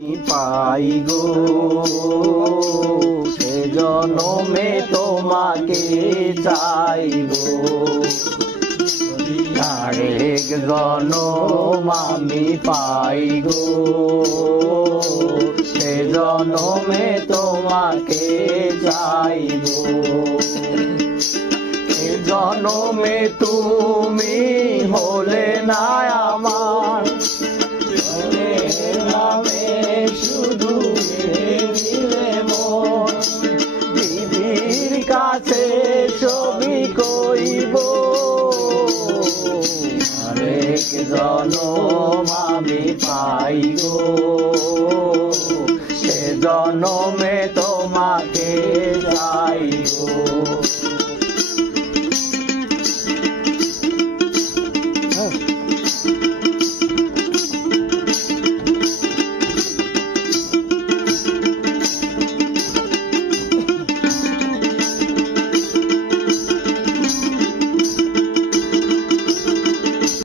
পাই গো সে জনমে তোমাকে চাইব, আরেক জনম আমি পাই গো সে জনমে তোমাকে চাইব। এ জনমে তুমি হলে না আমার, শুধু দিলে মন দিদির কাছে ছবি কইব, আরেক জনম আমি পাই গো সে জনমে